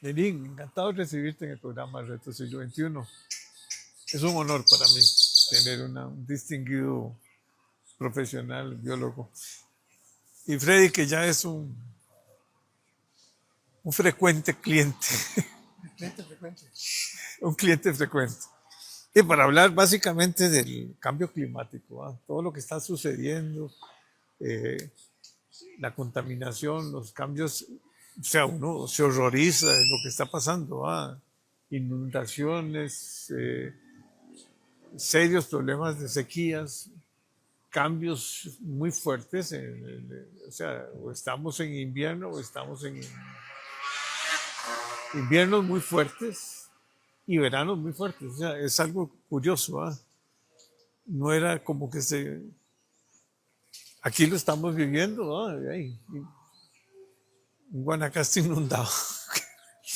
Lenín, encantado de recibirte en el programa Reto Siglo XXI. Es un honor para mí tener un distinguido profesional biólogo. Y Freddy, que ya es un frecuente cliente, Cliente frecuente. un cliente frecuente. Y para hablar básicamente del cambio climático, ¿ah? Todo lo que está sucediendo, eh, la contaminación, los cambios, o sea, uno se horroriza de lo que está pasando, ¿ah? Inundaciones, serios problemas de sequías, cambios muy fuertes, o sea, o estamos en invierno o estamos en inviernos muy fuertes y veranos muy fuertes, o sea, es algo curioso, ¿ah? No era como que aquí lo estamos viviendo, ¿ah? Ahí, en Guanacaste inundado,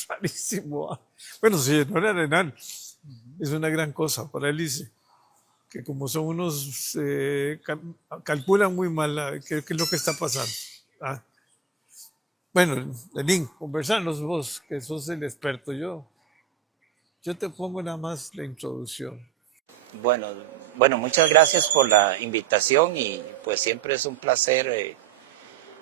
rarísimo, ¿ah? Bueno, sí, no era arenal, es una gran cosa para Elise, que como son unos, calculan muy mal qué es lo que está pasando. ¿Ah? Bueno, Lenín, conversanos vos, que sos el experto. Yo te pongo nada más la introducción. Bueno, bueno, muchas gracias por la invitación y pues siempre es un placer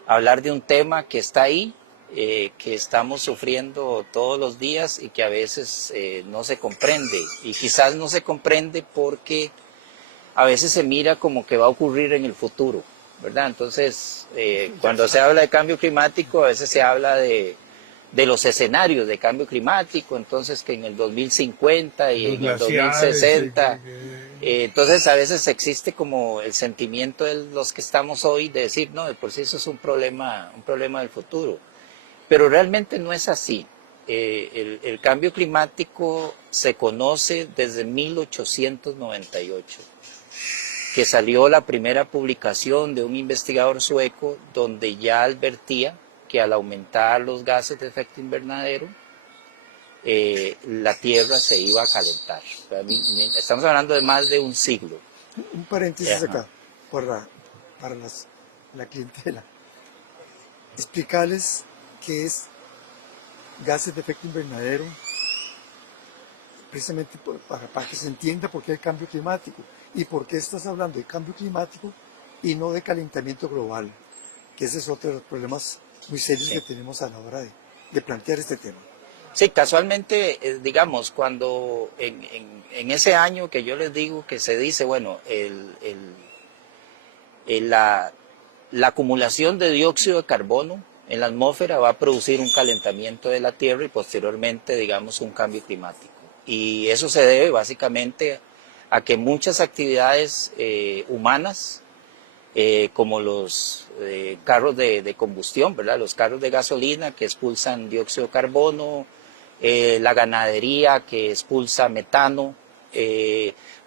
hablar de un tema que está ahí, que estamos sufriendo todos los días y que a veces no se comprende. Y quizás no se comprende porque a veces se mira como que va a ocurrir en el futuro, ¿verdad? Entonces, cuando se habla de cambio climático, a veces se habla de los escenarios de cambio climático, entonces que en el 2050 y Los en el glaciares, 2060, entonces a veces existe como el sentimiento de los que estamos hoy de decir, no, de por sí eso es un problema del futuro, pero realmente no es así. El cambio climático se conoce desde 1898, que salió la primera publicación de un investigador sueco donde ya advertía que al aumentar los gases de efecto invernadero, la Tierra se iba a calentar. Estamos hablando de más de un siglo. Un paréntesis Ajá. acá para la clientela. Explicarles qué es gases de efecto invernadero, precisamente para que se entienda por qué el cambio climático y por qué estás hablando de cambio climático y no de calentamiento global, que ese es otro de los problemas muy serios que Sí. tenemos a la hora de plantear este tema. Sí, casualmente, digamos, cuando en ese año que yo les digo que se dice, bueno, la acumulación de dióxido de carbono en la atmósfera va a producir un calentamiento de la Tierra y posteriormente, digamos, un cambio climático. Y eso se debe básicamente a que muchas actividades humanas, como los carros de combustión, ¿verdad? Los carros de gasolina que expulsan dióxido de carbono, la ganadería que expulsa metano,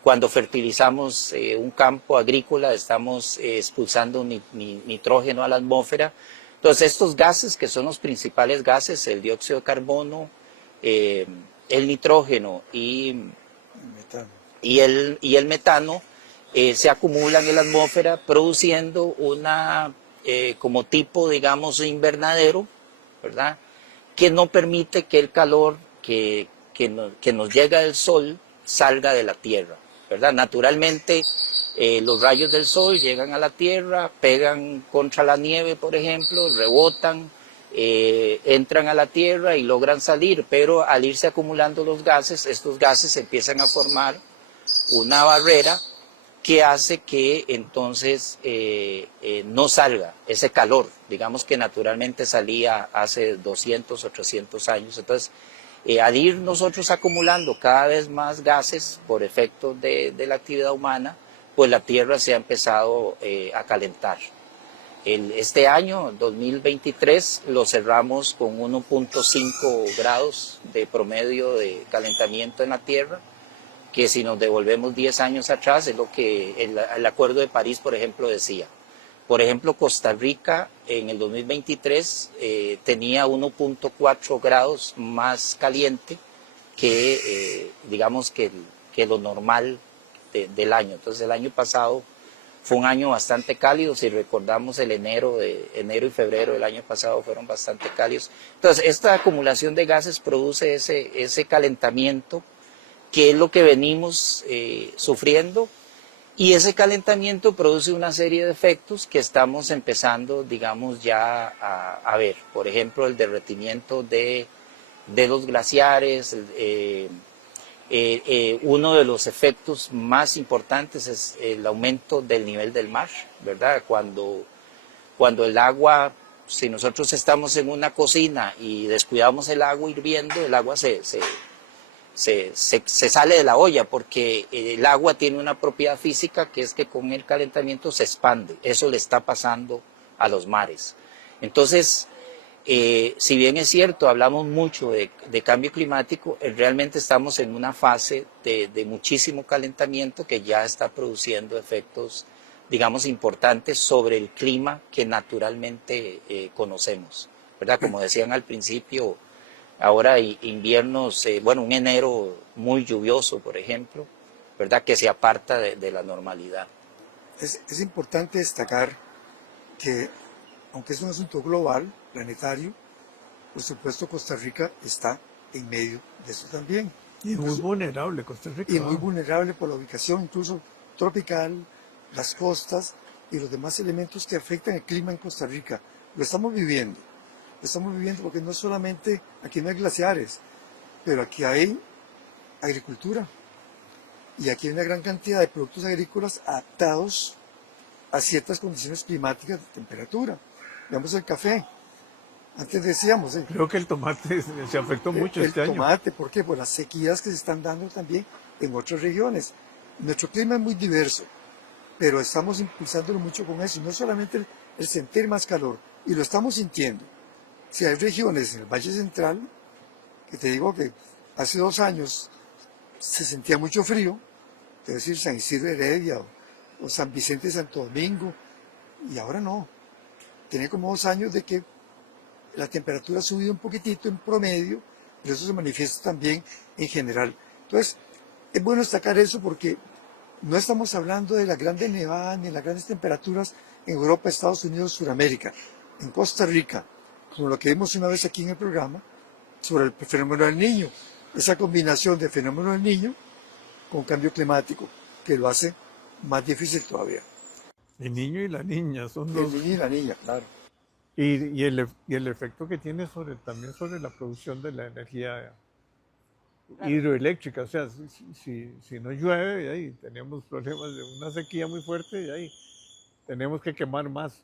cuando fertilizamos un campo agrícola estamos expulsando nitrógeno a la atmósfera. Entonces estos gases que son los principales gases, el dióxido de carbono, eh, el nitrógeno Metano. y el metano, se acumulan en la atmósfera produciendo una como tipo, digamos, invernadero, ¿verdad? Que no permite que el calor que nos llega del sol salga de la Tierra, ¿verdad? Naturalmente, los rayos del sol llegan a la Tierra, pegan contra la nieve, por ejemplo, rebotan, entran a la Tierra y logran salir, pero al irse acumulando los gases, estos gases empiezan a formar una barrera que hace que entonces no salga ese calor, digamos que naturalmente salía hace 200 o 300 años. Entonces, al ir nosotros acumulando cada vez más gases por efecto de la actividad humana, pues la Tierra se ha empezado a calentar. Este año, 2023, lo cerramos con 1.5 grados de promedio de calentamiento en la Tierra, que si nos devolvemos 10 años atrás es lo que el Acuerdo de París, por ejemplo, decía. Por ejemplo, Costa Rica en el 2023 tenía 1.4 grados más caliente que, digamos, que lo normal del año. Entonces el año pasado Fue un año bastante cálido, si recordamos enero y febrero del año pasado fueron bastante cálidos. Entonces, esta acumulación de gases produce ese calentamiento, que es lo que venimos sufriendo, y ese calentamiento produce una serie de efectos que estamos empezando, digamos, ya a ver. Por ejemplo, el derretimiento de los glaciares. Uno de los efectos más importantes es el aumento del nivel del mar, ¿verdad? Cuando el agua, si nosotros estamos en una cocina y descuidamos el agua hirviendo, el agua se sale de la olla, porque el agua tiene una propiedad física, que es que con el calentamiento se expande. Eso le está pasando a los mares. Entonces, si bien es cierto, hablamos mucho de cambio climático, realmente estamos en una fase de muchísimo calentamiento que ya está produciendo efectos, digamos, importantes sobre el clima que naturalmente conocemos, ¿verdad? Como decían al principio, ahora inviernos, un enero muy lluvioso, por ejemplo, ¿verdad? Que se aparta de la normalidad. Es importante destacar que, aunque es un asunto global, planetario, por supuesto Costa Rica está en medio de eso también. Y muy vulnerable Costa Rica. Y muy vulnerable por la ubicación, incluso tropical, las costas y los demás elementos que afectan el clima en Costa Rica. Lo estamos viviendo porque no solamente, aquí no hay glaciares, pero aquí hay agricultura. Y aquí hay una gran cantidad de productos agrícolas adaptados a ciertas condiciones climáticas de temperatura. Veamos el café. Antes decíamos... Creo que el tomate se afectó mucho este año. El tomate, ¿por qué? Por las sequías que se están dando también en otras regiones. Nuestro clima es muy diverso, pero estamos impulsándolo mucho con eso. No solamente el sentir más calor, y lo estamos sintiendo. Si hay regiones en el Valle Central, que te digo que hace 2 años se sentía mucho frío, es decir, San Isidro de Heredia o San Vicente de Santo Domingo, y ahora no. Tiene como 2 años de que la temperatura ha subido un poquitito en promedio, pero eso se manifiesta también en general. Entonces, es bueno destacar eso porque no estamos hablando de las grandes nevadas ni de las grandes temperaturas en Europa, Estados Unidos, Sudamérica. En Costa Rica, como lo que vimos una vez aquí en el programa, sobre el fenómeno del Niño. Esa combinación de fenómeno del Niño con cambio climático, que lo hace más difícil todavía. El niño y la niña son El dos. niño y la niña, claro. Y el efecto que tiene también sobre la producción de la energía hidroeléctrica. O sea, si no llueve, ahí tenemos problemas de una sequía muy fuerte y ahí tenemos que quemar más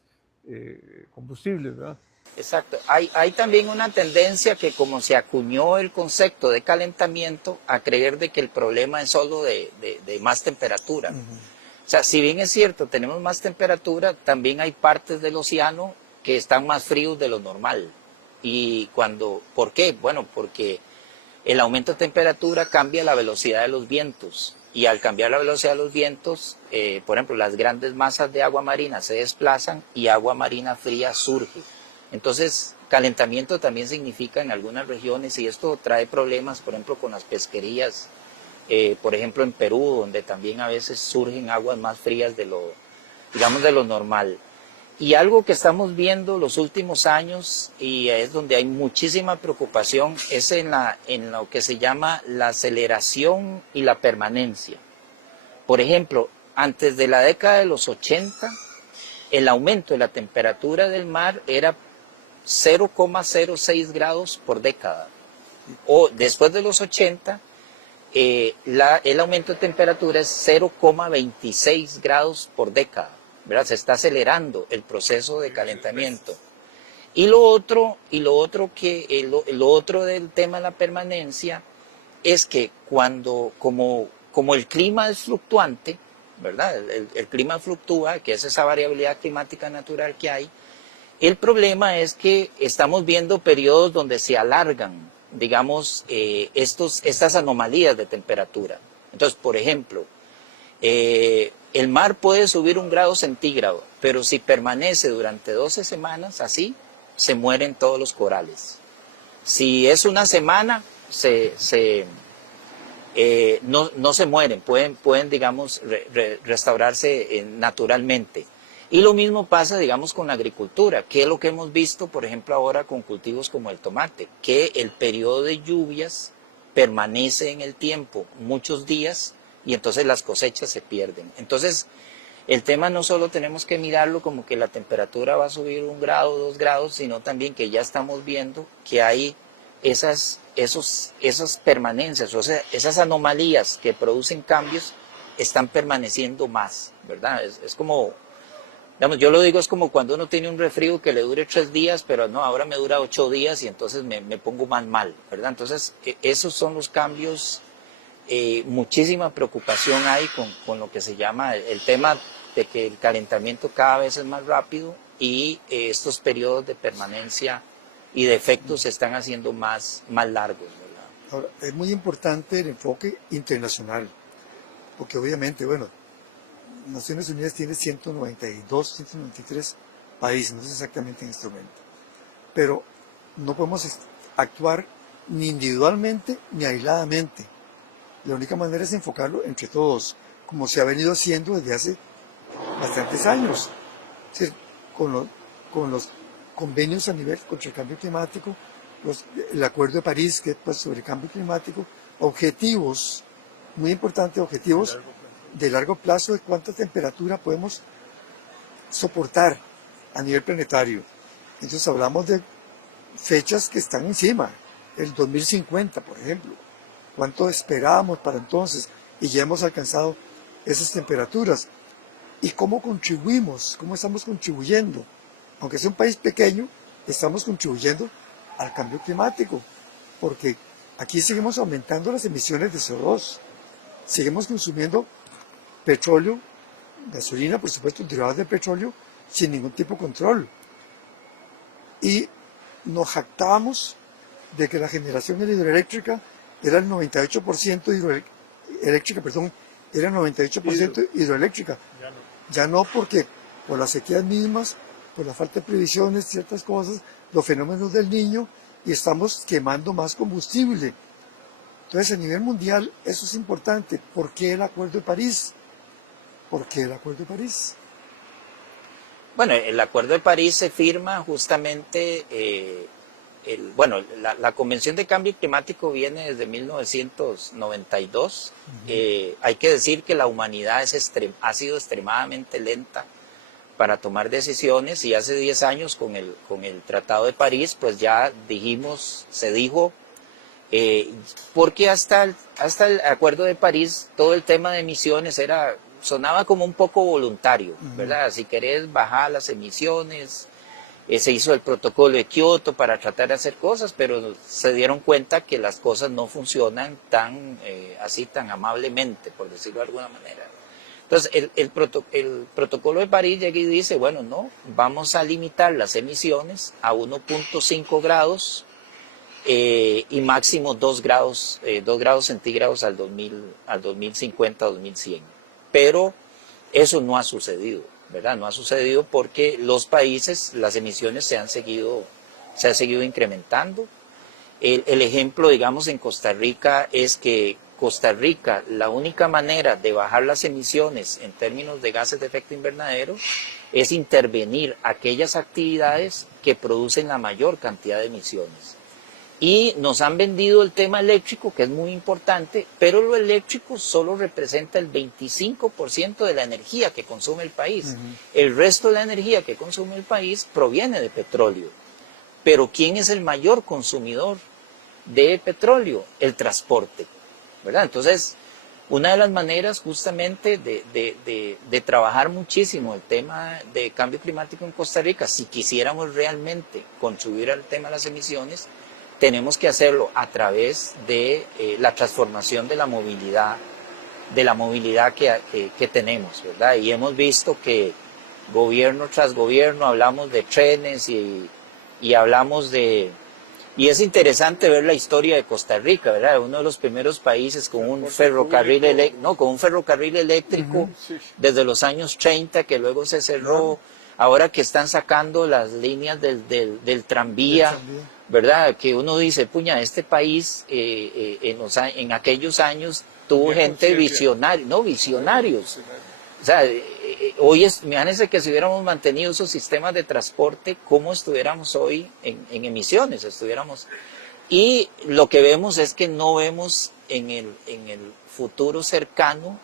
combustibles, ¿verdad? Exacto. Hay también una tendencia que, como se acuñó el concepto de calentamiento, a creer de que el problema es solo de más temperatura. O sea, si bien es cierto, tenemos más temperatura, también hay partes del océano que están más fríos de lo normal. ¿Por qué? Bueno, porque el aumento de temperatura cambia la velocidad de los vientos. Y al cambiar la velocidad de los vientos, por ejemplo, las grandes masas de agua marina se desplazan y agua marina fría surge. Entonces, calentamiento también significa en algunas regiones, y esto trae problemas, por ejemplo, con las pesquerías, por ejemplo, en Perú, donde también a veces surgen aguas más frías de lo normal. Y algo que estamos viendo los últimos años, y es donde hay muchísima preocupación, es en lo que se llama la aceleración y la permanencia. Por ejemplo, antes de la década de los 80, el aumento de la temperatura del mar era 0,06 grados por década. O después de los 80, el aumento de temperatura es 0,26 grados por década, ¿verdad? Se está acelerando el proceso de calentamiento. Y lo otro del tema de la permanencia es que como el clima es fluctuante, ¿verdad? El clima fluctúa, que es esa variabilidad climática natural que hay. El problema es que estamos viendo periodos donde se alargan, digamos, estas anomalías de temperatura. Entonces, por ejemplo, el mar puede subir 1 grado centígrado, pero si permanece durante 12 semanas así, se mueren todos los corales. Si es una semana, se no se mueren, pueden digamos, restaurarse naturalmente. Y lo mismo pasa, digamos, con la agricultura, que es lo que hemos visto, por ejemplo, ahora con cultivos como el tomate, que el periodo de lluvias permanece en el tiempo muchos días y entonces las cosechas se pierden. Entonces, el tema no solo tenemos que mirarlo como que la temperatura va a subir 1 grado, 2 grados, sino también que ya estamos viendo que hay esas permanencias, o sea, esas anomalías que producen cambios están permaneciendo más, ¿verdad? Es como, digamos, yo lo digo, es como cuando uno tiene un resfrío que le dure 3 días, pero no, ahora me dura 8 días y entonces me pongo más mal, ¿verdad? Entonces, esos son los cambios, muchísima preocupación hay con lo que se llama el tema de que el calentamiento cada vez es más rápido y estos periodos de permanencia y de efectos se están haciendo más largos, ¿verdad? Ahora, es muy importante el enfoque internacional, porque obviamente, bueno, Naciones Unidas tiene 192, 193 países, no sé exactamente en este momento, pero no podemos actuar ni individualmente ni aisladamente. La única manera es enfocarlo entre todos, como se ha venido haciendo desde hace bastantes años. Es decir, con los convenios a nivel contra el cambio climático, el Acuerdo de París, que es pues, sobre el cambio climático, objetivos, muy importantes, objetivos de largo plazo de cuánta temperatura podemos soportar a nivel planetario. Entonces hablamos de fechas que están encima, el 2050, por ejemplo. ¿Cuánto esperábamos para entonces? Y ya hemos alcanzado esas temperaturas. ¿Y cómo contribuimos? ¿Cómo estamos contribuyendo? Aunque sea un país pequeño, estamos contribuyendo al cambio climático, porque aquí seguimos aumentando las emisiones de CO2, seguimos consumiendo petróleo, gasolina, por supuesto, derivados de petróleo, sin ningún tipo de control. Y nos jactábamos de que la generación hidroeléctrica era el 98% era el 98% hidroeléctrica. Ya no porque por las sequías mismas, por la falta de previsiones, ciertas cosas, los fenómenos del Niño, y estamos quemando más combustible. Entonces, a nivel mundial, eso es importante. ¿Por qué el Acuerdo de París? ¿Por qué el Acuerdo de París? Bueno, el Acuerdo de París se firma justamente, la Convención de Cambio Climático viene desde 1992. Hay que decir que la humanidad ha sido extremadamente lenta para tomar decisiones y hace 10 años con el Tratado de París, pues ya se dijo, porque hasta el Acuerdo de París todo el tema de emisiones sonaba como un poco voluntario, ¿verdad? Si querés bajar las emisiones, se hizo el protocolo de Kioto para tratar de hacer cosas, pero se dieron cuenta que las cosas no funcionan tan amablemente, por decirlo de alguna manera. Entonces, el protocolo de París llega y dice, bueno, no, vamos a limitar las emisiones a 1.5 grados y máximo 2 grados centígrados al 2050, 2100. Pero eso no ha sucedido, ¿verdad? No ha sucedido porque los países, las emisiones se han seguido incrementando. El ejemplo, digamos, en Costa Rica es que Costa Rica, la única manera de bajar las emisiones en términos de gases de efecto invernadero es intervenir aquellas actividades que producen la mayor cantidad de emisiones. Y nos han vendido el tema eléctrico, que es muy importante, pero lo eléctrico solo representa el 25% de la energía que consume el país. El resto de la energía que consume el país proviene de petróleo. Pero ¿quién es el mayor consumidor de petróleo? El transporte, ¿verdad? Entonces, una de las maneras justamente de trabajar muchísimo el tema de cambio climático en Costa Rica, si quisiéramos realmente contribuir al tema de las emisiones, tenemos que hacerlo a través de la transformación de la movilidad que tenemos, ¿verdad? Y hemos visto que gobierno tras gobierno hablamos de trenes y hablamos de... Y es interesante ver la historia de Costa Rica, ¿verdad? Uno de los primeros países con un ferrocarril eléctrico desde los años 30, que luego se cerró, ahora que están sacando las líneas del tranvía, ¿verdad? Que uno dice, puña, este país en aquellos años tuvo Tenía gente conciencia. visionaria, no, visionarios. O sea, imagínense que si hubiéramos mantenido esos sistemas de transporte, ¿cómo estuviéramos hoy en emisiones? Y lo que vemos es que no vemos en el futuro cercano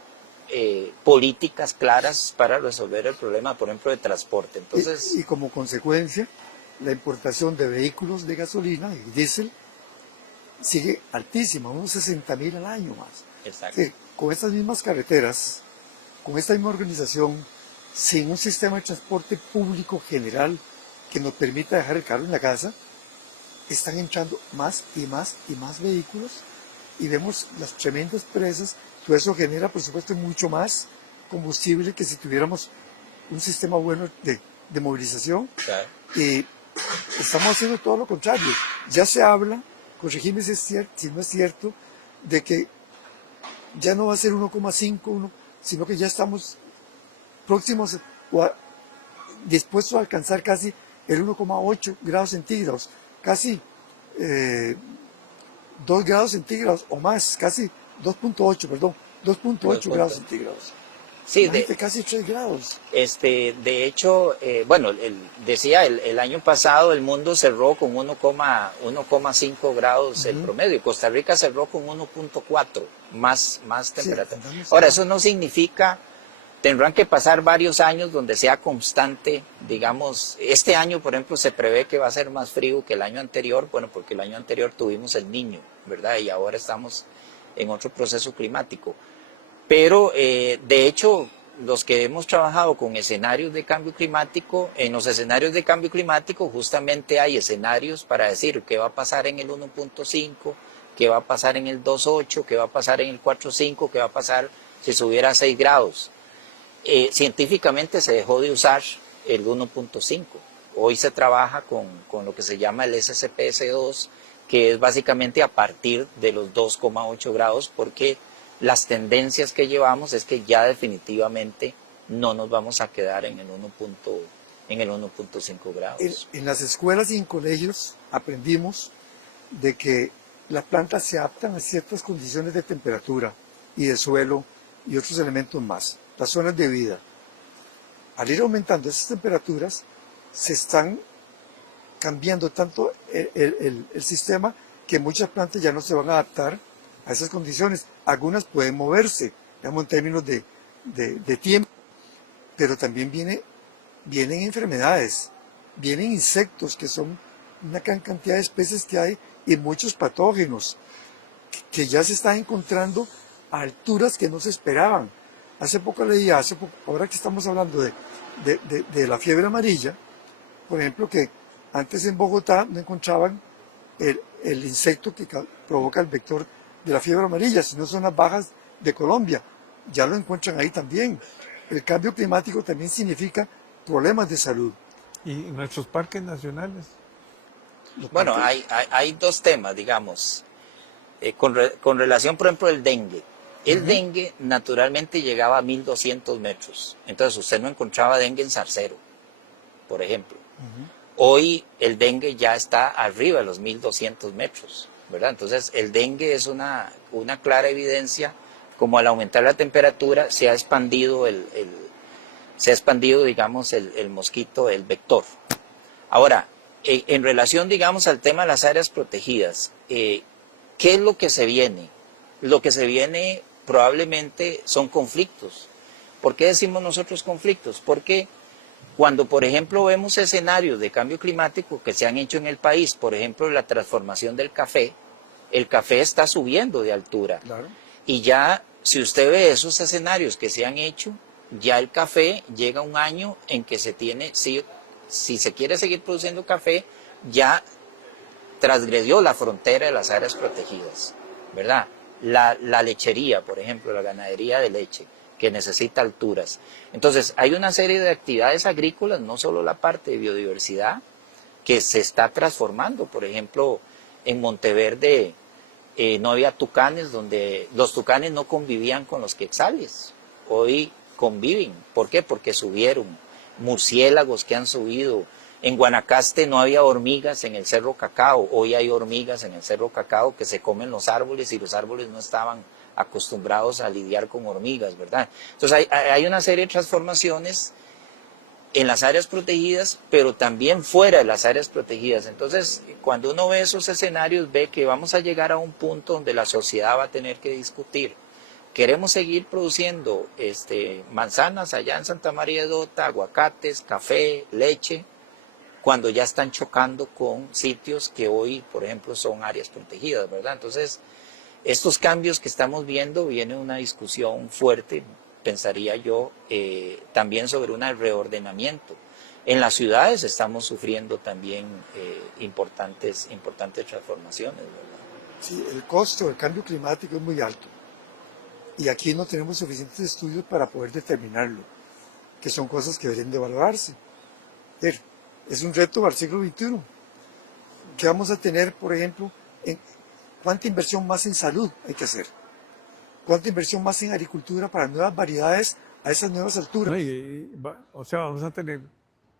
políticas claras para resolver el problema, por ejemplo, de transporte. Entonces, Y como consecuencia, la importación de vehículos de gasolina y diésel sigue altísima, unos 60,000 al año más. exacto. Sí, con estas mismas carreteras, con esta misma organización, sin un sistema de transporte público general que nos permita dejar el carro en la casa, están entrando más y más y más vehículos y vemos las tremendas presas. Todo eso genera, por supuesto, mucho más combustible que si tuviéramos un sistema bueno de movilización. Claro. Y estamos haciendo todo lo contrario. Ya se habla, corregime si no es cierto, de que ya no va a ser 1,5, sino que ya estamos próximos dispuestos a alcanzar casi el 1,8 grados centígrados, casi 2 grados centígrados o más, casi 2,8, perdón, 2,8 grados centígrados. Sí, Imagínate, casi 3 grados. de hecho, bueno, decía, el año pasado el mundo cerró con 1,5 grados el promedio. Costa Rica cerró con 1,4, más temperatura. Andamos Ahora, abajo. eso no significa, tendrán que pasar varios años donde sea constante, digamos, este año, por ejemplo, se prevé que va a ser más frío que el año anterior, bueno, porque el año anterior tuvimos el Niño, ¿verdad? Y ahora estamos en otro proceso climático. Pero, de hecho, los que hemos trabajado con escenarios de cambio climático, en los escenarios de cambio climático justamente hay escenarios para decir qué va a pasar en el 1,5, qué va a pasar en el 2,8, qué va a pasar en el 4,5, qué va a pasar si subiera a 6 grados. Científicamente se dejó de usar el 1,5. Hoy se trabaja con lo que se llama el SCPS2, que es básicamente a partir de los 2,8 grados, porque las tendencias que llevamos es que ya definitivamente no nos vamos a quedar en el 1,5 grados. En las escuelas y en colegios aprendimos de que las plantas se adaptan a ciertas condiciones de temperatura y de suelo y otros elementos más, las zonas de vida. Al ir aumentando esas temperaturas, se están cambiando tanto el sistema que muchas plantas ya no se van a adaptar a esas condiciones. Algunas pueden moverse, digamos, en términos de tiempo, pero también vienen enfermedades, vienen insectos, que son una gran cantidad de especies que hay, y muchos patógenos que ya se están encontrando a alturas que no se esperaban. Hace poco leía, ahora que estamos hablando de la fiebre amarilla, por ejemplo, que antes en Bogotá no encontraban el insecto que provoca el vector de la fiebre amarilla, sino son las bajas de Colombia. Ya lo encuentran ahí también. El cambio climático también significa problemas de salud. ¿Y nuestros parques nacionales? Bueno, hay dos temas, digamos, con relación, por ejemplo, al dengue. El dengue naturalmente llegaba a 1.200 metros. Entonces usted no encontraba dengue en Zarcero, por ejemplo. Hoy el dengue ya está arriba de los 1.200 metros, ¿verdad? Entonces el dengue es una clara evidencia, como al aumentar la temperatura se ha expandido digamos, el mosquito, el vector. Ahora, en relación, digamos, al tema de las áreas protegidas, ¿qué es lo que se viene? Lo que se viene probablemente son conflictos. ¿Por qué decimos nosotros conflictos? Porque cuando, por ejemplo, vemos escenarios de cambio climático que se han hecho en el país, por ejemplo, la transformación del café, el café está subiendo de altura. Claro. Y ya, si usted ve esos escenarios que se han hecho, ya el café llega a un año en que se tiene, si se quiere seguir produciendo café, ya transgredió la frontera de las áreas protegidas, ¿verdad? La lechería, por ejemplo, la ganadería de leche, que necesita alturas. Entonces, hay una serie de actividades agrícolas, no solo la parte de biodiversidad, que se está transformando. Por ejemplo, en Monteverde no había tucanes, donde los tucanes no convivían con los quetzales. Hoy conviven. ¿Por qué? Porque subieron. Murciélagos que han subido. En Guanacaste no había hormigas en el Cerro Cacao, hoy hay hormigas en el Cerro Cacao que se comen los árboles y los árboles no estaban acostumbrados a lidiar con hormigas, ¿verdad? Entonces hay una serie de transformaciones en las áreas protegidas, pero también fuera de las áreas protegidas. Entonces, cuando uno ve esos escenarios, ve que vamos a llegar a un punto donde la sociedad va a tener que discutir. Queremos seguir produciendo manzanas allá en Santa María de Dota, aguacates, café, leche, cuando ya están chocando con sitios que hoy, por ejemplo, son áreas protegidas, ¿verdad? Entonces, estos cambios que estamos viendo, viene una discusión fuerte, pensaría yo, también sobre un reordenamiento. En las ciudades estamos sufriendo también importantes transformaciones, ¿verdad? Sí, el costo del cambio climático es muy alto y aquí no tenemos suficientes estudios para poder determinarlo, que son cosas que deberían de valorarse. Es un reto al siglo XXI. ¿Qué vamos a tener, por ejemplo, cuánta inversión más en salud hay que hacer? ¿Cuánta inversión más en agricultura para nuevas variedades a esas nuevas alturas? No, o sea, vamos a tener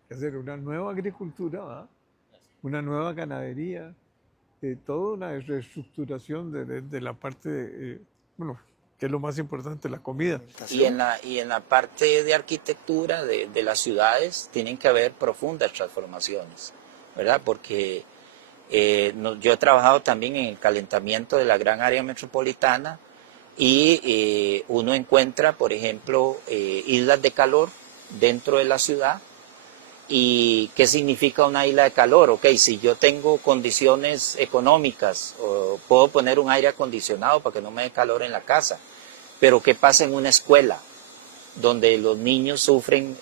que hacer una nueva agricultura, ¿verdad? Una nueva ganadería, toda una reestructuración de la parte, bueno, que es lo más importante, la comida. Y en la parte de arquitectura de las ciudades tienen que haber profundas transformaciones, ¿verdad? Porque yo he trabajado también en el calentamiento de la gran área metropolitana y uno encuentra, por ejemplo, islas de calor dentro de la ciudad. ¿Y qué significa una isla de calor? Ok, si yo tengo condiciones económicas, puedo poner un aire acondicionado para que no me dé calor en la casa. Pero ¿qué pasa en una escuela donde los niños sufren?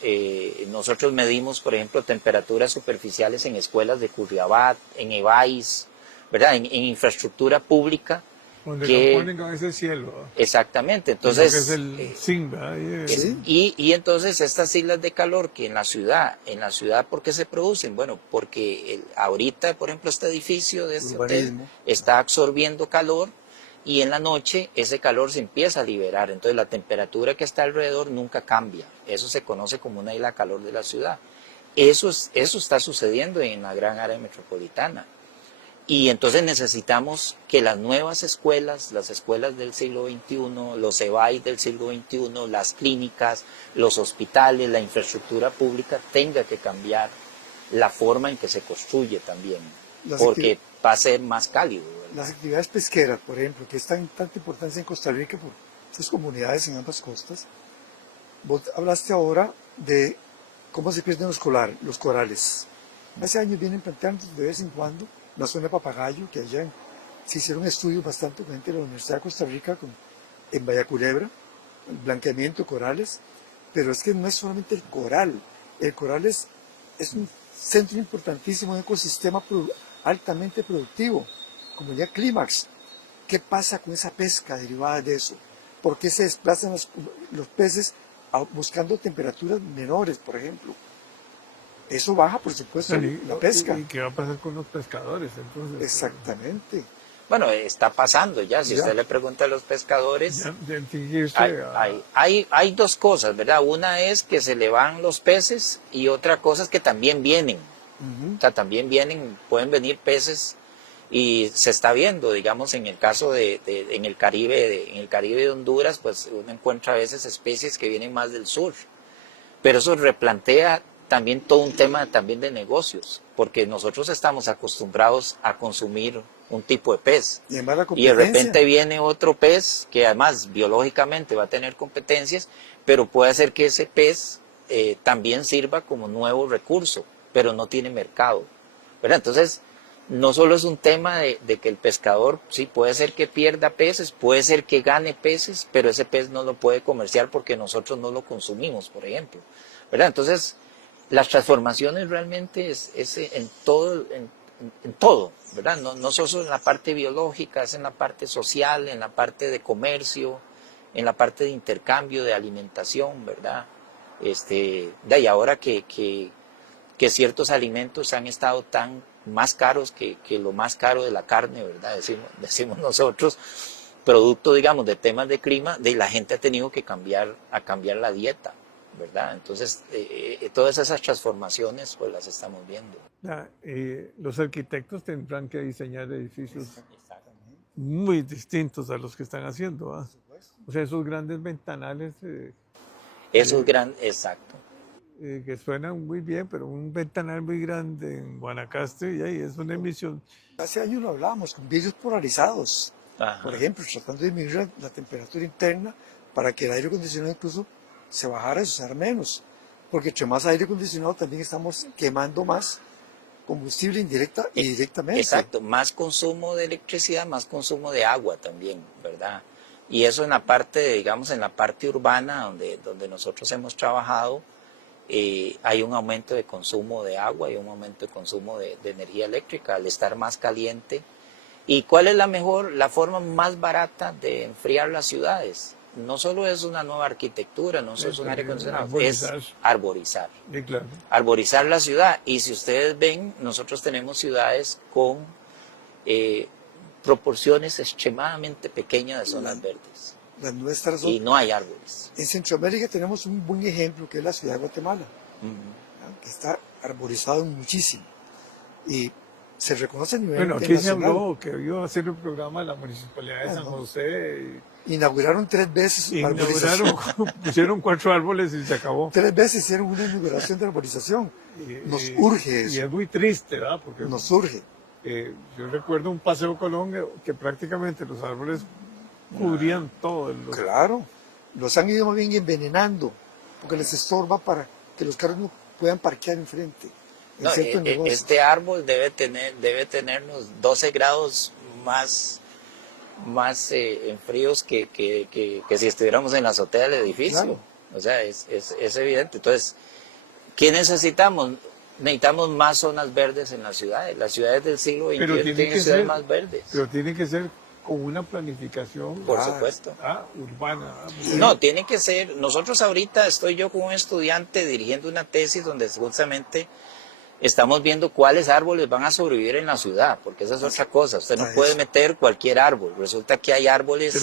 Nosotros medimos, por ejemplo, temperaturas superficiales en escuelas de Curriabat, en Ebais, ¿verdad? En infraestructura pública. Donde no ponen a veces cielo. ¿Verdad? Exactamente, entonces... Que es el zinc, ¿verdad? ¿Sí? Y entonces estas islas de calor que en la ciudad, ¿por qué se producen? Bueno, porque ahorita, por ejemplo, este edificio de este hotel está absorbiendo calor y en la noche ese calor se empieza a liberar, entonces la temperatura que está alrededor nunca cambia. Eso se conoce como una isla de calor de la ciudad. Eso está sucediendo en la gran área metropolitana. Y entonces necesitamos que las nuevas escuelas, las escuelas del siglo XXI, los EBAI del siglo XXI, las clínicas, los hospitales, la infraestructura pública, tenga que cambiar la forma en que se construye también, porque va a ser más cálido, ¿verdad? Las actividades pesqueras, por ejemplo, que están tanta importancia en Costa Rica por sus comunidades en ambas costas. Vos hablaste ahora de cómo se pierden los corales. Hace años vienen planteando de vez en cuando la zona de Papagayo, que allá se hicieron estudios bastante con gente de la Universidad de Costa Rica en Bahía Culebra, el blanqueamiento de corales, pero es que no es solamente el coral es un centro importantísimo, un ecosistema altamente productivo, como ya Clímax. ¿Qué pasa con esa pesca derivada de eso? ¿Por qué se desplazan los peces buscando temperaturas menores, por ejemplo? Eso baja, por supuesto, la pesca. ¿Y qué va a pasar con los pescadores entonces? Exactamente. Bueno, está pasando ya. Si usted le pregunta a los pescadores, hay dos cosas, ¿verdad? Una es que se le van los peces y otra cosa es que también vienen. O sea, también pueden venir peces y se está viendo, digamos, en el caso en el Caribe de Honduras, pues uno encuentra a veces especies que vienen más del sur. Pero eso replantea también todo un tema también de negocios, porque nosotros estamos acostumbrados a consumir un tipo de pez y de repente viene otro pez que además biológicamente va a tener competencias, pero puede hacer que ese pez también sirva como nuevo recurso, pero no tiene mercado, ¿verdad? Entonces no solo es un tema de que el pescador sí puede ser que pierda peces, puede ser que gane peces, pero ese pez no lo puede comerciar porque nosotros no lo consumimos, por ejemplo, ¿verdad? Entonces las transformaciones realmente es en todo, ¿verdad? No solo en la parte biológica, es en la parte social, en la parte de comercio, en la parte de intercambio, de alimentación, ¿verdad? Y ahora que ciertos alimentos han estado tan más caros que lo más caro de la carne, ¿verdad? Decimos nosotros, producto, digamos, de temas de clima, la gente ha tenido que cambiar la dieta, ¿verdad? Entonces, todas esas transformaciones pues las estamos viendo. Los arquitectos tendrán que diseñar edificios muy distintos a los que están haciendo. ¿Va? O sea, esos grandes ventanales Eso es gran, exacto. que suenan muy bien, pero un ventanal muy grande en Guanacaste y ahí es una emisión. Hace años lo hablábamos, con vidrios polarizados, Ajá. por ejemplo, tratando de disminuir la temperatura interna para que el aire acondicionado incluso se bajara y se usara menos. Porque entre más aire acondicionado también estamos quemando más combustible indirecta y directamente. Exacto, más consumo de electricidad, más consumo de agua también, ¿verdad? Y eso en la parte, digamos, en la parte urbana donde nosotros hemos trabajado, hay un aumento de consumo de agua y un aumento de consumo de energía eléctrica al estar más caliente. ¿Y cuál es la forma más barata de enfriar las ciudades? No solo es una nueva arquitectura, no solo es un aire acondicionado, es arborizar. Sí, claro. Arborizar la ciudad. Y si ustedes ven, nosotros tenemos ciudades con proporciones extremadamente pequeñas de zonas verdes. Las nuestras son, y no hay árboles. En Centroamérica tenemos un buen ejemplo que es la ciudad de Guatemala, que está arborizado muchísimo y se reconoce a nivel internacional. Aquí se habló que iba a hacer un programa de la Municipalidad de San José. Inauguraron 3 veces pusieron 4 árboles y se acabó. 3 veces hicieron una inauguración de arborización. Nos urge eso. Y es muy triste, ¿verdad? Porque nos urge. Yo recuerdo un Paseo Colón que prácticamente los árboles cubrían todo. Claro, los han ido más bien envenenando, porque les estorba para que los carros no puedan parquear enfrente. No, este árbol debe tener unos 12 grados más en fríos que si estuviéramos en la azotea del edificio. Claro. O sea, es evidente. Entonces, ¿qué necesitamos? Necesitamos más zonas verdes en las ciudades. Las ciudades del siglo XXI tienen ciudades más verdes. Pero tiene que ser con una planificación por supuesto urbana. No, tiene que ser. Nosotros ahorita estoy yo con un estudiante dirigiendo una tesis donde justamente estamos viendo cuáles árboles van a sobrevivir en la ciudad, porque esa es otra cosa. Usted no puede meter cualquier árbol. Resulta que hay árboles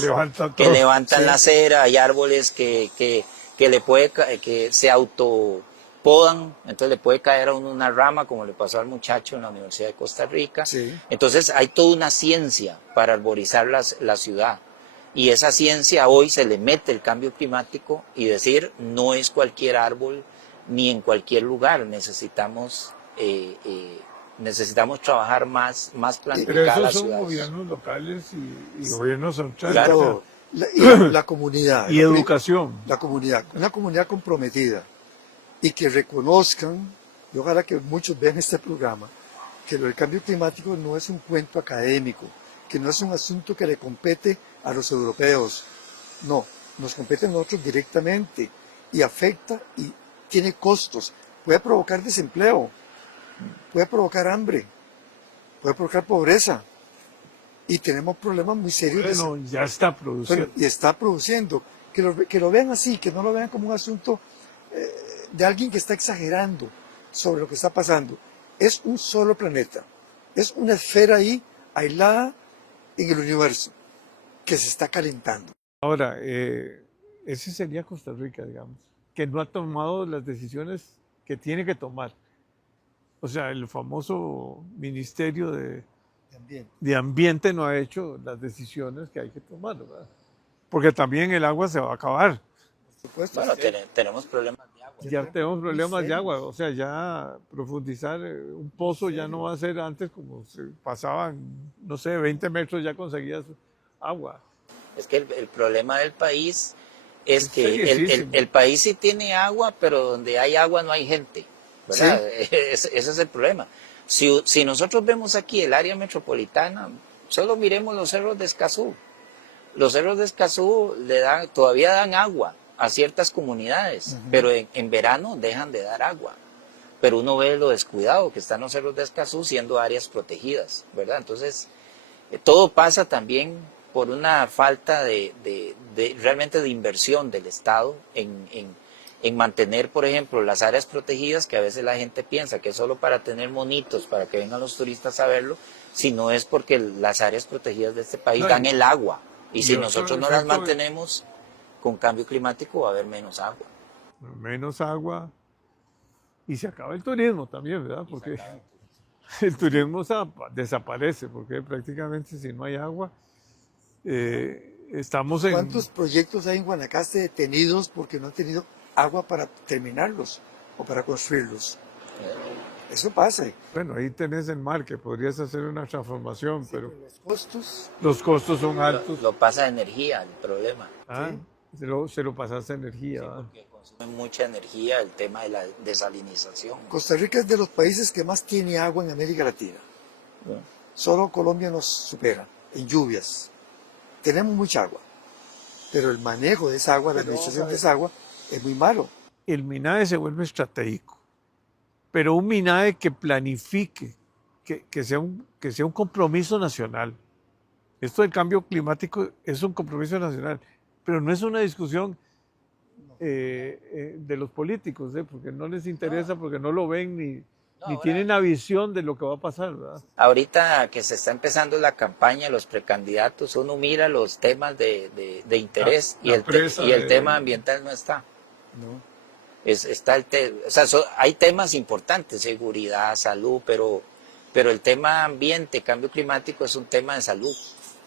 que levantan la acera, hay árboles que se autopodan, entonces le puede caer a uno una rama, como le pasó al muchacho en la Universidad de Costa Rica. Sí. Entonces hay toda una ciencia para arborizar la ciudad. Y esa ciencia hoy se le mete el cambio climático y decir, no es cualquier árbol ni en cualquier lugar. Necesitamos trabajar más planificada la ciudad. Pero esos son gobiernos locales y gobiernos centrales. Claro. La comunidad. Y educación. La comunidad. Una comunidad comprometida y que reconozcan, y ojalá que muchos vean este programa, que el cambio climático no es un cuento académico, que no es un asunto que le compete a los europeos. No, nos compete a nosotros directamente y afecta y tiene costos. Puede provocar desempleo, puede provocar hambre, puede provocar pobreza. Y tenemos problemas muy serios. Bueno, ya está produciendo. Y está produciendo. Que lo vean así, que no lo vean como un asunto de alguien que está exagerando sobre lo que está pasando. Es un solo planeta. Es una esfera ahí, aislada en el universo, que se está calentando. Ahora, ese sería Costa Rica, digamos, que no ha tomado las decisiones que tiene que tomar. O sea, el famoso Ministerio de Ambiente no ha hecho las decisiones que hay que tomar, ¿verdad? Porque también el agua se va a acabar. Por supuesto. Bueno, tenemos problemas de agua. Ya tenemos problemas de agua, o sea, ya profundizar un pozo ya no va a ser antes como se pasaban, no sé, 20 metros ya conseguías agua. Es que el problema del país es que el país sí tiene agua, pero donde hay agua no hay gente, ¿verdad? Sí. Ese es el problema. Si nosotros vemos aquí el área metropolitana, solo miremos los cerros de Escazú. Los cerros de Escazú todavía dan agua a ciertas comunidades, pero en verano dejan de dar agua. Pero uno ve lo descuidado que están los cerros de Escazú siendo áreas protegidas, ¿verdad? Entonces, todo pasa también por una falta realmente de inversión del Estado en mantener, por ejemplo, las áreas protegidas, que a veces la gente piensa que es solo para tener monitos, para que vengan los turistas a verlo, sino es porque las áreas protegidas de este país dan el agua. Y si nosotros no las mantenemos, con cambio climático va a haber menos agua. menos agua, y se acaba el turismo también, ¿verdad? Porque el turismo desaparece, porque prácticamente si no hay agua, estamos en... ¿Cuántos proyectos hay en Guanacaste detenidos porque no han tenido agua para terminarlos o para construirlos? Eso pasa. Bueno, ahí tenés el mar, que podrías hacer una transformación, pero Los costos, son altos. Lo pasa energía, el problema. Ah, se lo pasaste a energía. ¿verdad? Porque consume mucha energía el tema de la desalinización. Costa Rica es de los países que más tiene agua en América Latina. Solo Colombia nos supera en lluvias. Tenemos mucha agua, pero el manejo de esa agua, la administración de esa agua, es muy malo. El MINADE se vuelve estratégico, pero un MINADE que planifique, que sea un compromiso nacional. Esto del cambio climático es un compromiso nacional, pero no es una discusión de los políticos, porque no les interesa, porque no lo ven ni tienen la visión de lo que va a pasar, ¿verdad? Ahorita que se está empezando la campaña, los precandidatos, uno mira los temas de interés y el tema ambiental no está. ¿No? Está hay temas importantes, seguridad, salud, pero el tema ambiente, cambio climático es un tema de salud.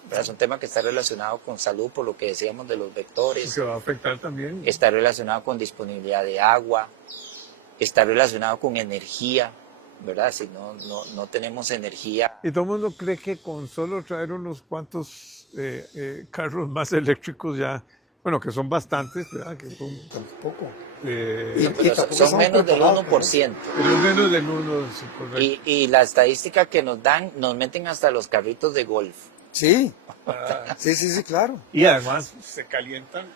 ¿Verdad? Es un tema que está relacionado con salud, por lo que decíamos de los vectores. Que va a afectar también. Está relacionado con disponibilidad de agua, está relacionado con energía, ¿verdad? Si no tenemos energía. Y todo el mundo cree que con solo traer unos cuantos carros más eléctricos ya, bueno, que son bastantes, ¿verdad? Que son Tampoco. Son menos del 1%. Pero menos del 1%, sí, correcto. Y la estadística que nos dan, nos meten hasta los carritos de golf. Sí, sí, claro. Y además se calientan,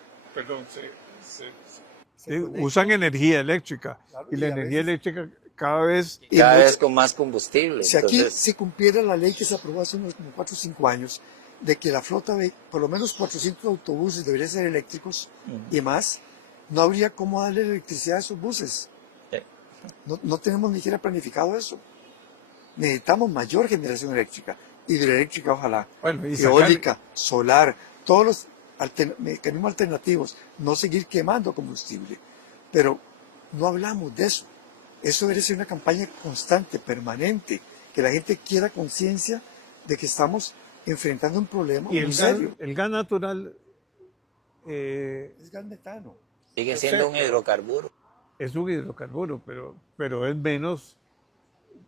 usan energía eléctrica. Claro, y la y a energía veces- eléctrica cada vez... Cada vez con más combustible. Si aquí Entonces, se cumpliera la ley que se aprobó hace unos como 4 o 5 años, de que la flota de por lo menos 400 autobuses deberían ser eléctricos y más, no habría cómo darle electricidad a esos buses. Sí. No tenemos ni siquiera planificado eso. Necesitamos mayor generación eléctrica, hidroeléctrica ojalá, Bueno, y eólica, solar, todos los mecanismos alternativos, no seguir quemando combustible. Pero no hablamos de eso. Eso debe ser una campaña constante, permanente, que la gente quiera conciencia de que estamos enfrentando un problema Y muy serio. el gas natural Es gas metano. sigue siendo un hidrocarburo. es un hidrocarburo, pero es menos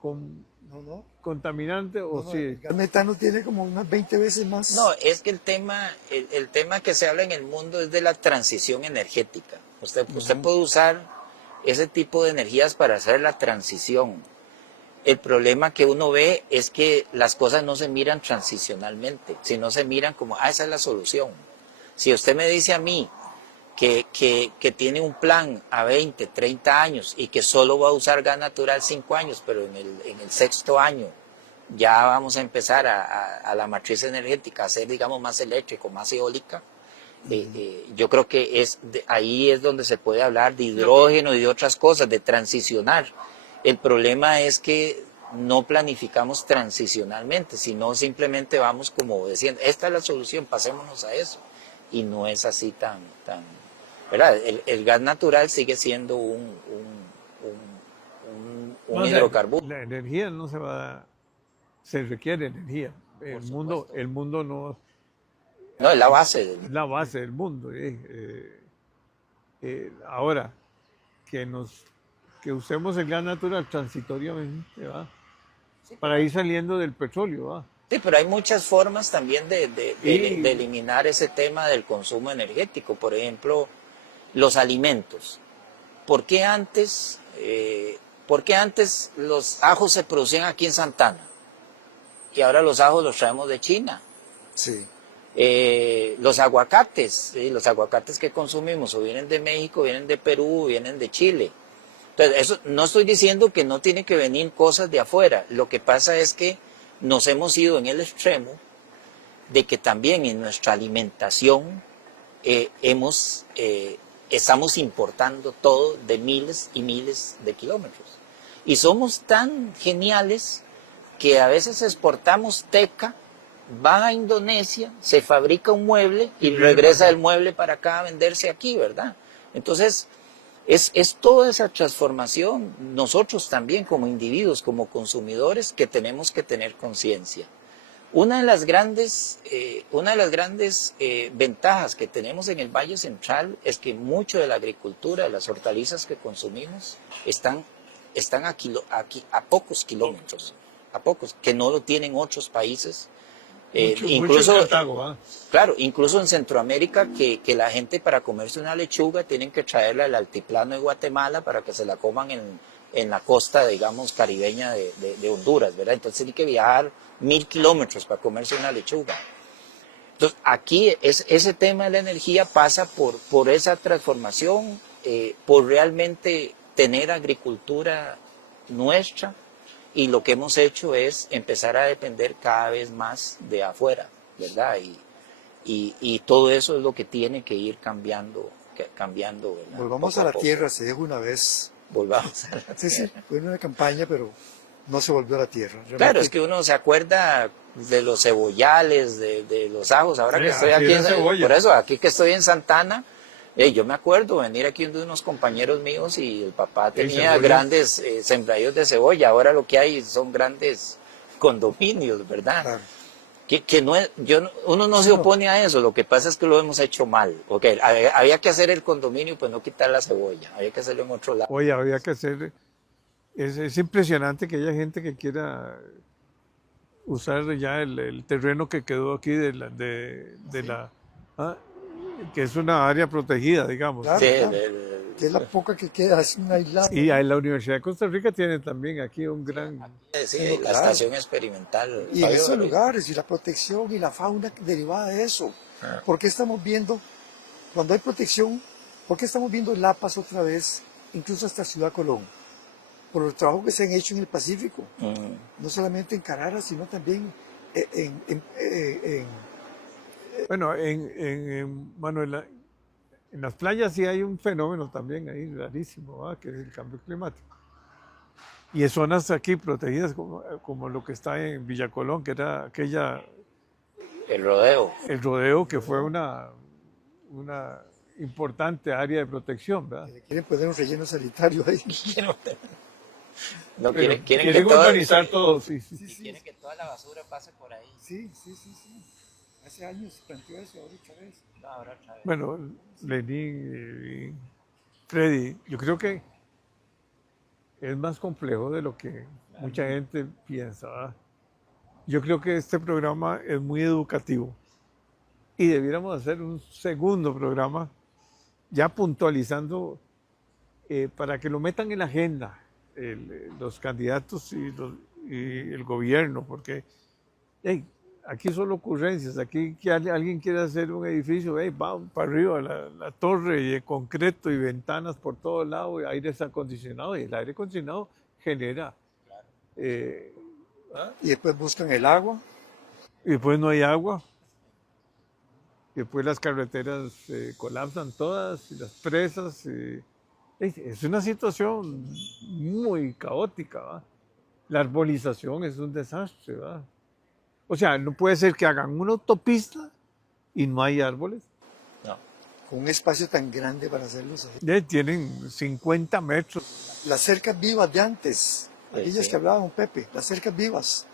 No. contaminante, ¿o sí? El gas metano tiene como unas 20 veces más. No, es que el tema que se habla en el mundo es de la transición energética. Usted puede usar ese tipo de energías para hacer la transición. El problema que uno ve es que las cosas no se miran transicionalmente, sino se miran como, esa es la solución. Si usted me dice a mí que tiene un plan a 20, 30 años y que solo va a usar gas natural 5 años, pero en el sexto año ya vamos a empezar a la matriz energética a hacer, digamos, más eléctrico, más eólica, yo creo que ahí es donde se puede hablar de hidrógeno y de otras cosas, de transicionar. El problema es que no planificamos transicionalmente, sino simplemente vamos como diciendo, esta es la solución, pasémonos a eso. Y no es así tan ¿verdad? El gas natural sigue siendo un hidrocarburo. La energía no se va, se requiere energía. El mundo no No, es la base. es la base del mundo. Ahora, que usemos el gas natural transitoriamente, ¿va? Para ir saliendo del petróleo, ¿va? Sí, pero hay muchas formas también de eliminar ese tema del consumo energético. Por ejemplo, los alimentos. ¿Por qué antes los ajos se producían aquí en Santana? Y ahora los ajos los traemos de China. Sí. Los aguacates que consumimos o vienen de México, vienen de Perú, vienen de Chile. Entonces, eso no estoy diciendo que no tiene que venir cosas de afuera. Lo que pasa es que nos hemos ido en el extremo de que también en nuestra alimentación estamos importando todo de miles y miles de kilómetros. Y somos tan geniales que a veces exportamos teca, va a Indonesia, se fabrica un mueble y regresa el mueble para acá a venderse aquí, ¿verdad? Entonces, Es toda esa transformación, nosotros también como individuos, como consumidores, que tenemos que tener conciencia. Una de las grandes ventajas que tenemos en el Valle Central es que mucho de la agricultura, de las hortalizas que consumimos, están a pocos kilómetros, que no lo tienen otros países. Incluso, mucho Cartago, ¿ah? claro, incluso en Centroamérica, que la gente para comerse una lechuga tienen que traerla al altiplano de Guatemala para que se la coman en la costa, digamos, caribeña de Honduras, ¿verdad? Entonces tienen que viajar 1000 kilómetros para comerse una lechuga. Entonces aquí ese tema de la energía pasa por esa transformación, por realmente tener agricultura nuestra, y lo que hemos hecho es empezar a depender cada vez más de afuera, ¿verdad? Y todo eso es lo que tiene que ir cambiando, ¿verdad? Volvamos Poco a la poco. tierra, se dijo una vez. Volvamos a la Sí, sí, tierra. fue una campaña, pero no se volvió a la tierra. Realmente, Claro, es que uno se acuerda de los cebollales, de los ajos. Ahora Sí, que estoy así aquí, era cebolla. por eso, aquí que estoy en Santana, yo me acuerdo venir aquí de unos compañeros míos y el papá tenía cebolla. grandes sembradíos de cebolla. Ahora lo que hay son grandes condominios, ¿verdad? claro. Que no es, uno no se opone a eso, lo que pasa es que lo hemos hecho mal. Okay, había que hacer el condominio, pues no quitar la cebolla, había que hacerlo en otro lado. Oye, había que hacer... Es impresionante que haya gente que quiera usar ya el terreno que quedó aquí ¿ah? Que es una área protegida, digamos. Claro, Sí, claro. Que es la poca que queda, es una aislada. Y ahí la Universidad de Costa Rica tiene también aquí un gran... sí, Sí, la claro. estación experimental. Y en Fabio, esos ¿verdad? lugares, y la protección y la fauna derivada de eso. Ah. ¿Por qué estamos viendo, cuando hay protección, por qué estamos viendo lapas otra vez, incluso hasta Ciudad Colón? Por el trabajo que se han hecho en el Pacífico, no solamente en Carara, sino también en Bueno, Manuela, en las playas sí hay un fenómeno también ahí rarísimo, ¿ah? Que es el cambio climático. Y en zonas aquí protegidas como lo que está en Villa Colón, que era El rodeo. el rodeo, que fue una importante área de protección, ¿verdad? le quieren poner un relleno sanitario ahí. No, Pero quieren que urbanizar todo, sí. quieren que toda la basura pase por ahí. Sí. Hace años se planteó eso, ahora otra vez. No, ahora otra vez. Bueno, Lenín, Freddy, yo creo que es más complejo de lo que mucha gente piensa, ¿verdad? Yo creo que este programa es muy educativo y debiéramos hacer un segundo programa ya puntualizando para que lo metan en la agenda los candidatos y el gobierno, porque hey, aquí son ocurrencias, aquí que alguien quiere hacer un edificio, hey, va para arriba la torre y de concreto y ventanas por todos lados y aire acondicionado, y el aire acondicionado genera... Y después buscan el agua. y después no hay agua, y después las carreteras colapsan todas, y las presas... es una situación muy caótica, ¿va? La arbolización es un desastre, ¿va? O sea, no puede ser que hagan una autopista y no hay árboles. No. Con un espacio tan grande para hacerlos así. Tienen 50 metros. Las cercas vivas de antes, aquellas sí. que hablaba don Pepe, las cercas vivas,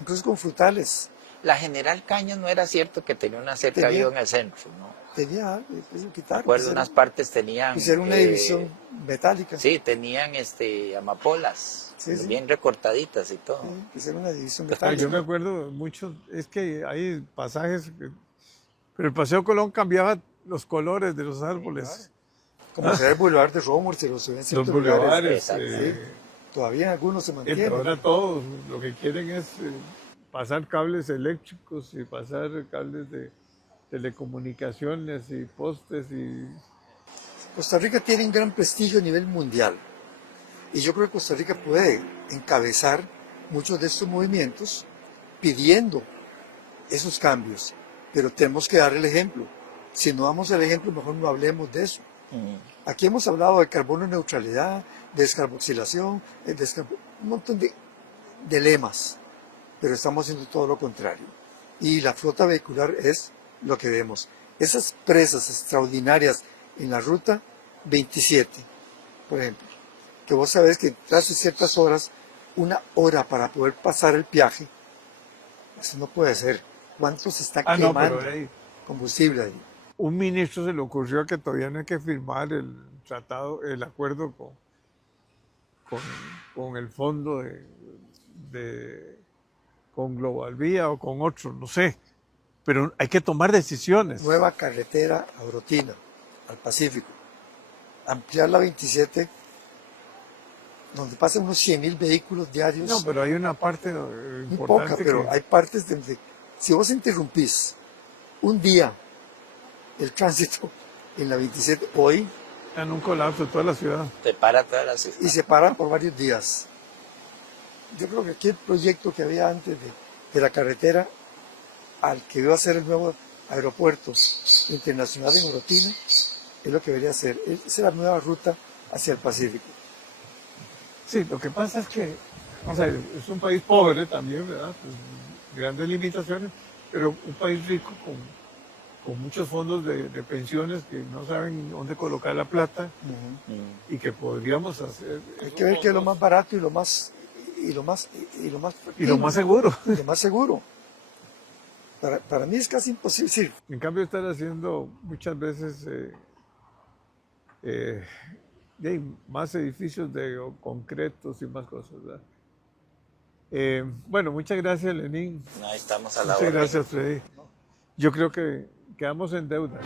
incluso con frutales. La General Cañas no era cierto que tenía una cerca Tenía. viva en el centro, ¿no? Tenía, después lo quitaron. Recuerdo unas partes tenían... Hicieron una división metálica. Sí, tenían amapolas, Sí, sí. bien recortaditas y todo. Sí, hicieron una división Yo metálica. me acuerdo mucho, es que hay pasajes, pero el Paseo Colón cambiaba los colores de los árboles. Como será el Boulevard de Rómulo, se los ven en Los ciertos lugares. bulevares. Exacto. Sí. Todavía en algunos se mantienen. Ahora todos lo que quieren es pasar cables eléctricos y pasar cables de telecomunicaciones y postes y... Costa Rica tiene un gran prestigio a nivel mundial. Y yo creo que Costa Rica puede encabezar muchos de estos movimientos pidiendo esos cambios. Pero tenemos que dar el ejemplo. Si no damos el ejemplo, mejor no hablemos de eso. Aquí hemos hablado de carbono neutralidad, de descarboxilación, un montón de lemas. Pero estamos haciendo todo lo contrario. Y la flota vehicular es lo que vemos. Esas presas extraordinarias en la ruta 27, por ejemplo, que vos sabés que tras ciertas horas, 1 hora para poder pasar el viaje, eso no puede ser. ¿Cuánto se está Ah, no, quemando pero ahí, combustible ahí? un ministro se le ocurrió que todavía no hay que firmar el tratado, el acuerdo con, con el fondo con Global Vía o con otro, no sé. Pero hay que tomar decisiones. Nueva carretera a Orotina, al Pacífico. Ampliar la 27, donde pasan unos 100.000 vehículos diarios. No, pero hay una parte muy importante poca, pero hay partes donde, si vos interrumpís un día el tránsito en la 27 hoy, en un colapso toda la ciudad. Te para toda la ciudad. y se paran por varios días. Yo creo que aquí el proyecto que había antes de la carretera al que iba a ser el nuevo aeropuerto internacional en Orotina es lo que debería ser. Esa es la nueva ruta hacia el Pacífico. Sí, lo que pasa es que, o sea, es un país pobre también, ¿verdad? Pues, grandes limitaciones, pero un país rico con muchos fondos de pensiones que no saben dónde colocar la plata y que podríamos hacer. Hay que ver qué es lo más barato y lo más Y lo más seguro. seguro. Lo más seguro. Para mí es casi imposible. Sí, En cambio, están haciendo muchas veces más edificios de concretos y más cosas, ¿verdad? Bueno, muchas gracias, Lenín. Ahí estamos a la Muchas orden. gracias, Freddy. Yo creo que quedamos en deuda.